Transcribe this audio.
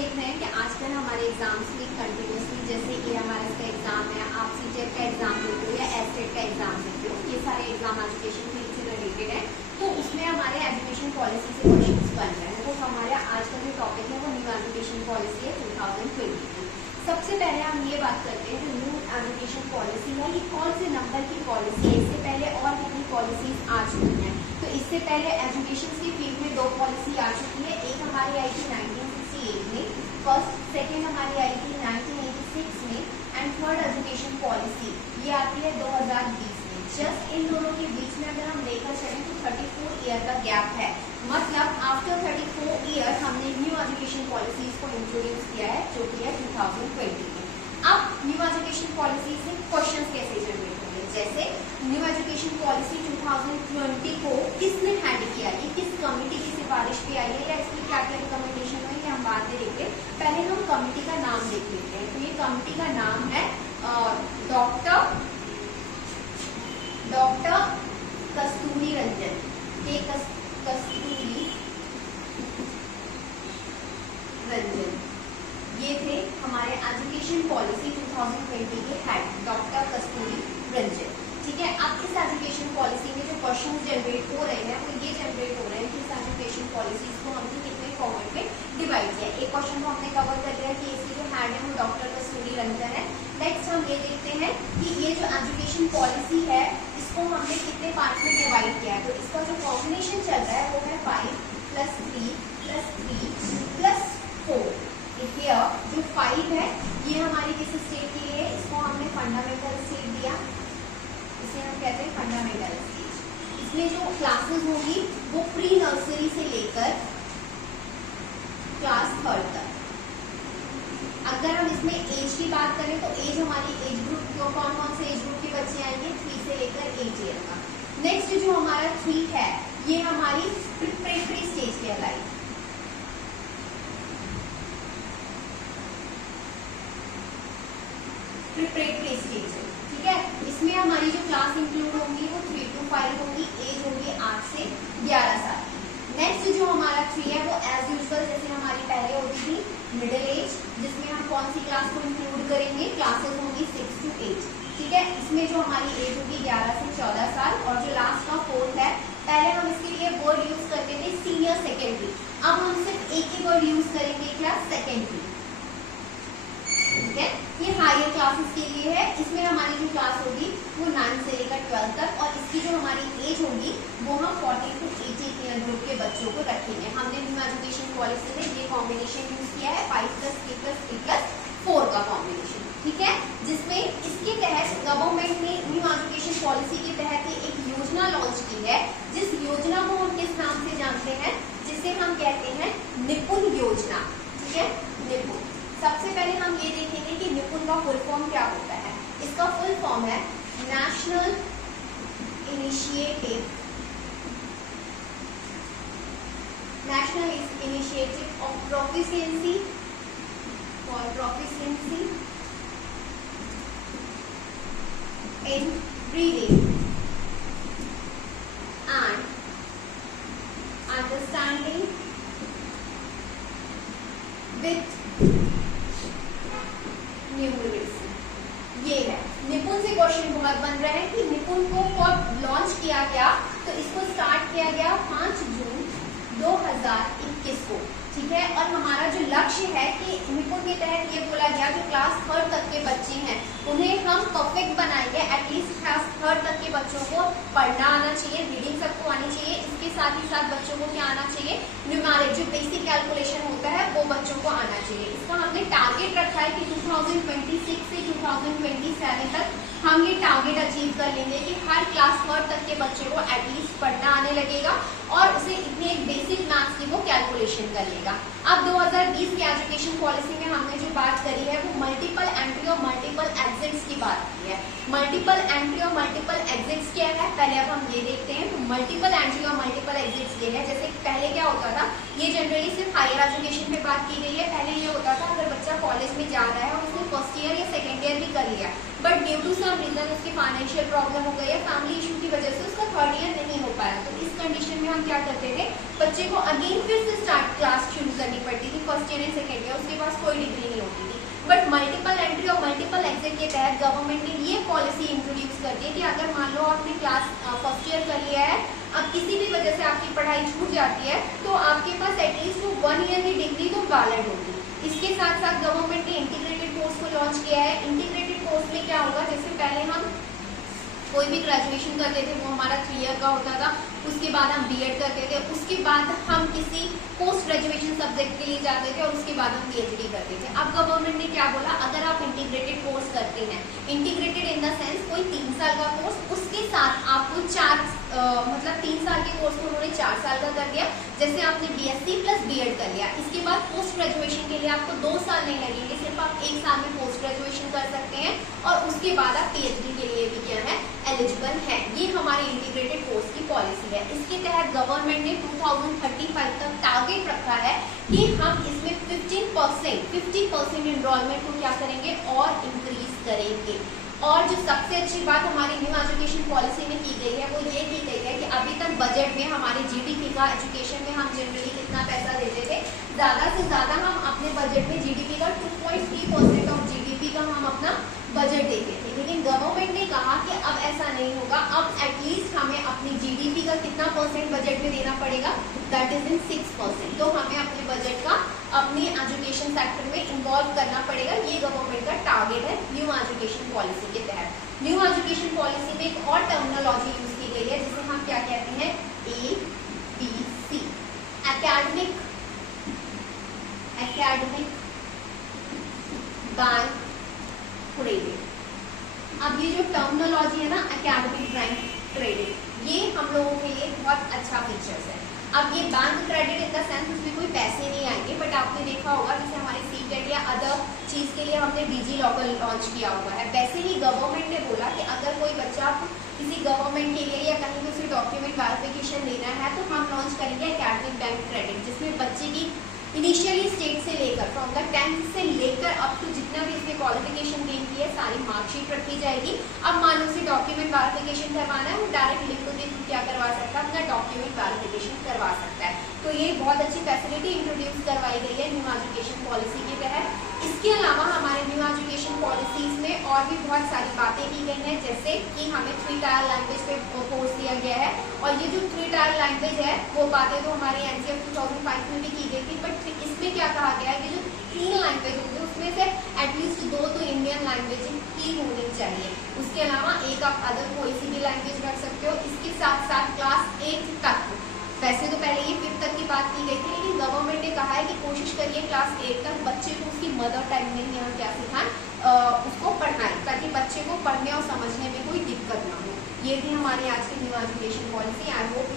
देख रहे हैं कि आजकल हमारे एग्जाम्स भी कंटिन्यूसली, जैसे कि हमारा इसका एग्जाम है, आप सीटेट का एग्जाम देते हो या एसटेट का एग्जाम देते हो, ये सारे एग्जाम एजुकेशन फील्ड से रिलेटेड है, तो उसमें हमारे एजुकेशन पॉलिसी से क्वेश्चंस बन रहे हैं। तो हमारा आज का जो टॉपिक है वो न्यू एजुकेशन पॉलिसी है 2020 की। सबसे पहले हम ये बात करते हैं जो न्यू एजुकेशन पॉलिसी है, ये कौन से नंबर की पॉलिसी है, इससे पहले और कितनी पॉलिसीज आ चुकी हैं। तो इससे पहले एजुकेशन की फील्ड में 2 पॉलिसी आ चुकी है, एक हमारी आई थी 1968 में, फर्स्ट सेकेंड हमारी आई थी 1986 में, एंड थर्ड एजुकेशन पॉलिसी ये आती है 2020 में। जस्ट इन दोनों के बीच में अगर हम लेकर चलें तो 34 ईयर का गैप है, मतलब आफ्टर 34 ईयर हमने न्यू एजुकेशन पॉलिसीज को इंट्रोड्यूस किया है, जो कि है 2020 में। अब न्यू एजुकेशन पॉलिसी से क्वेश्चंस कैसे जनरेट होंगे, जैसे न्यू एजुकेशन पॉलिसी 2020 को किसने हैंड किया, ये किस कमिटी की सिफारिश पे आई है या इसकी क्या क्या रिकमेंडेशन हुई, हम बाद में देखते हैं। पहले हम कमिटी का नाम देख लेते हैं। तो ये कमिटी का नाम है डॉक्टर कस्तूरी रंजन के कस्तूरी रंजन, ये थे हमारे एजुकेशन पॉलिसी 2020 के हेड, डॉक्टर कस्तूरी रंजन। ठीक है, अब इस एजुकेशन पॉलिसी में जो क्वेश्चन जनरेट हो रहे हैं वो ये जनरेट हो रहे हैं कि इस एजुकेशन पॉलिसीज को हमने कितने फॉर्मेट में डिवाइड किया। एक क्वेश्चन को हमने कवर कर लिया कि इसकी जो हेड है वो डॉक्टर कस्तूरी रंजन है। नेक्स्ट हम ये देखते हैं कि ये जो एजुकेशन पॉलिसी है इसको हमने कितने पार्ट में डिवाइड किया है। तो इसका जो कॉम्बिनेशन चल रहा है वो है 5 + 3 + 3 + 4। देखिए जो 5 है ये हमारी किस स्टेज के लिए है, इसको हमने फंडामेंटल स्टेज दिया, इसे हम कहते हैं फंडामेंटल स्टेज। इसमें जो क्लासेस होगी वो प्री नर्सरी से लेकर क्लास 3rd तक। अगर हम इसमें एज की बात करें तो एज हमारी एज ग्रुप कौन कौन से एज ग्रुप के बच्चे आएंगे, 3 से लेकर 8 ईयर का। नेक्स्ट जो हमारा 3 है ये हमारी प्रिपरेटरी स्टेज कहलाई। प्रिपरेटरी स्टेज है, ठीक है, इसमें हमारी जो क्लास इंक्लूड होंगी वो 3 to 5 होगी, एज होगी 8 से 11 साल की। नेक्स्ट जो हमारा 3 है वो एज यूजुअल जैसे हमारी पहले होती थी मिडिल एज, जिसमें हम कौन सी क्लास को इंक्लूड करेंगे, क्लासेस होंगी 6 to 8। ठीक है, इसमें जो हमारी एज होगी 11 से 14 साल। और जो लास्ट का 4th है, पहले हम इसके लिए वर्ड यूज करते थे सीनियर सेकेंडरी, अब हम सिर्फ एक ही वर्ड यूज करेंगे, क्या, सेकेंडरी। ठीक है, ये हायर क्लासेस के लिए है। इसमें हमारी जो क्लास होगी वो 9 से लेकर 12 तक, और इसकी जो हमारी एज होगी वो हम 14 to 18 ईयर ग्रुप के बच्चों को रखेंगे। हमने न्यू एजुकेशन पॉलिसी में ये कॉम्बिनेशन यूज किया है 5 + 3 + 3 + 4 का कॉम्बिनेशन। ठीक है, जिसमें इसके तहत गवर्नमेंट ने न्यू एजुकेशन पॉलिसी के तहत एक योजना लॉन्च की है, जिस योजना को हम किस नाम से जानते हैं, जिसे हम कहते हैं निपुण योजना। ठीक है, निपुण। सबसे पहले हम ये देखेंगे कि निपुण का फुल फॉर्म क्या होता है। इसका फुल फॉर्म है national initiative of proficiency in reading and understanding with numeracy. ये है निपुण से क्वेश्चन बहुत बन रहे हैं कि निपुण को कब लॉन्च किया गया, तो इसको स्टार्ट किया गया 5 जून 2021 को। ठीक है, और हमारा जो लक्ष्य है कि निपुण के तहत ये बोला गया जो क्लास 3rd तक के बच्चे हैं उन्हें हम परफेक्ट बनाएंगे। एटलीस्ट क्लास 3rd तक के बच्चों को पढ़ना आना चाहिए, रीडिंग सबको आनी चाहिए, इसके साथ ही साथ बच्चों को क्या आना चाहिए, न्यूमेरिक जो बेसिक कैलकुलेशन होता है वो बच्चों को आना चाहिए। इसका हमने टारगेट रखा है कि 2026 से 2027 तक हम ये टारगेट अचीव कर लेंगे कि हर क्लास 3rd तक के बच्चे को एटलीस्ट पढ़ना आने लगेगा और उसे इतने एक बेसिक मैथ्स की वो कैलकुलेशन कर लेगा। अब 2020 की एजुकेशन पॉलिसी में हमने जो बात करी है वो मल्टीपल एंट्री और मल्टीपल एग्जिट्स की बात की है। मल्टीपल एंट्री और मल्टीपल एग्जिट्स क्या है, पहले अब हम ये देखते हैं। तो मल्टीपल एंट्री और मल्टीपल एग्जिट्स ये है, जैसे पहले क्या होता था, ये जनरली सिर्फ हायर एजुकेशन में बात की गई है। पहले ये होता था अगर बच्चा कॉलेज में जा रहा है और उसने फर्स्ट ईयर या सेकेंड ईयर भी कर लिया, but due to some reason उसकी फाइनेंशियल प्रॉब्लम हो गई है, फैमिली इशू की वजह से उसका 3rd ईयर नहीं हो पाया, तो इस कंडीशन में हम क्या करते थे, बच्चे बच्चे को अगेन फिर से स्टार्ट क्लास शुरू करनी पड़ती थी first year and second year, उसके पास कोई डिग्री नहीं होती थी। बट मल्टीपल एंट्री और मल्टीपल एग्जिट के तहत गवर्नमेंट ने ये पॉलिसी इंट्रोड्यूस कर दी कि अगर मान लो आपने क्लास फर्स्ट ईयर कर लिया है, अब किसी भी वजह से आपकी पढ़ाई छूट जाती है, तो आपके पास एटलीस्ट वो 1 ईयर की डिग्री तो वैलिड होगी। इसके साथ साथ गवर्नमेंट ने इंटीग्रेटेड कोर्स को लॉन्च किया है। इंटीग्रेटेड कोर्स में क्या होगा, जैसे पहले हम कोई भी ग्रेजुएशन करते थे वो हमारा 3 ईयर का होता था, उसके बाद हम बीएड करते थे, उसके बाद हम किसी पोस्ट ग्रेजुएशन सब्जेक्ट के लिए जाते थे और उसके बाद हम पीएचडी करते थे। अब गवर्नमेंट ने क्या बोला, अगर आप इंटीग्रेटेड कोर्स करते हैं, इंटीग्रेटेड इन द सेंस कोई 3 साल का कोर्स, उसके साथ आपको 3 साल के कोर्स को उन्होंने 4 साल का कर दिया। जैसे आपने बीएससी प्लस बीएड कर लिया, इसके बाद पोस्ट ग्रेजुएशन के लिए आपको 2 साल नहीं लगेंगे, सिर्फ आप 1 साल में पोस्ट ग्रेजुएशन कर सकते हैं और उसके बाद आप पीएचडी के लिए भी क्या है एलिजिबल है। ये हमारी इंटीग्रेटेड कोर्स की पॉलिसी है। इसके तहत गवर्नमेंट ने 2035 तक टारगेट रखा है कि हम इसमें 50% एनरोलमेंट को क्या करेंगे और इंक्रीज करेंगे। और जो सबसे अच्छी बात हमारी न्यू एजुकेशन पॉलिसी में की गई है वो ये की गई है कि अभी तक बजट में हमारे जीडीपी का एजुकेशन में हम जनरली कितना पैसा देते थे, ज़्यादा से ज़्यादा हम अपने बजट में जीडीपी का 2.3% ऑफ जीडीपी का हम अपना बजट देते थे। लेकिन गवर्नमेंट ने कहा कि अब ऐसा नहीं होगा, अब एटलीस्ट हमें अपनी जीडीपी का कितना परसेंट बजट में देना पड़ेगा, दैट इज इन 6%। तो हमें अपने बजट का अपनी एजुकेशन सेक्टर में इन्वॉल्व करना पड़ेगा। ये गवर्नमेंट का टारगेट है न्यू एजुकेशन पॉलिसी के तहत। न्यू एजुकेशन पॉलिसी में एक और टर्मिनोलॉजी यूज की गई है जिसे हम क्या कहते हैं, ABC, एकेडमिक बैंक क्रेडिट। अब ये जो टर्मिनोलॉजी है ना एकेडमिक बैंक क्रेडिट, ये हम लोगों के लिए बहुत अच्छा फीचर्स है। अब ये bank credit in the sense उसमें कोई पैसे नहीं आएंगे, बट आपने देखा होगा जैसे हमारे सीटेट या अदर चीज़ के लिए हमने डिजी लॉकर लॉन्च किया हुआ है, वैसे ही गवर्नमेंट ने बोला कि अगर कोई बच्चा किसी गवर्नमेंट के लिए या कहीं भी उसे डॉक्यूमेंट वेरिफिकेशन लेना है तो हम लॉन्च करेंगे एकेडमिक बैंक क्रेडिट, जिसमें बच्चे की इनिशियली स्टेट से लेकर फ्रॉम द 10th से लेकर अप टू जितना भी इसने क्वालिफिकेशन गेन की है सारी मार्कशीट रखी जाएगी। अब मान लो उसे डॉक्यूमेंट वेरिफिकेशन करवाना है, वो डायरेक्ट लिंक के थ्रू क्या करवा सकता है, अपना डॉक्यूमेंट वेरिफिकेशन करवा सकता है। तो ये बहुत अच्छी फैसिलिटी इंट्रोड्यूस करवाई गई है न्यू एजुकेशन पॉलिसी के तहत। इसके अलावा हमारे न्यू एजुकेशन पॉलिसीज में और भी बहुत सारी बातें की गई हैं, जैसे कि हमें 3 टायर लैंग्वेज पे फोर्स दिया गया है। और ये जो 3 टायर लैंग्वेज है वो बातें तो हमारे एनसीएफ 2005 में भी की गई थी, बट इसमें क्या कहा गया है कि जो 3 लैंग्वेज होंगे उसमें से एटलीस्ट 2 तो इंडियन लैंग्वेज ही होनी चाहिए। उसके अलावा एक आप अदर कोई सी भी लैंग्वेज रख सकते हो। इसके साथ साथ क्लास 8 तक, वैसे तो पहले ये 5th तक की बात की गई थी, लेकिन गवर्नमेंट ने कहा है कि कोशिश करिए क्लास 8 तक बच्चे को उसकी मदर टंग में यहाँ क्या सिखाएं, उसको पढ़ाएं, ताकि बच्चे को पढ़ने और समझने में कोई दिक्कत ना हो। ये थी हमारी आज की new education policy. I hope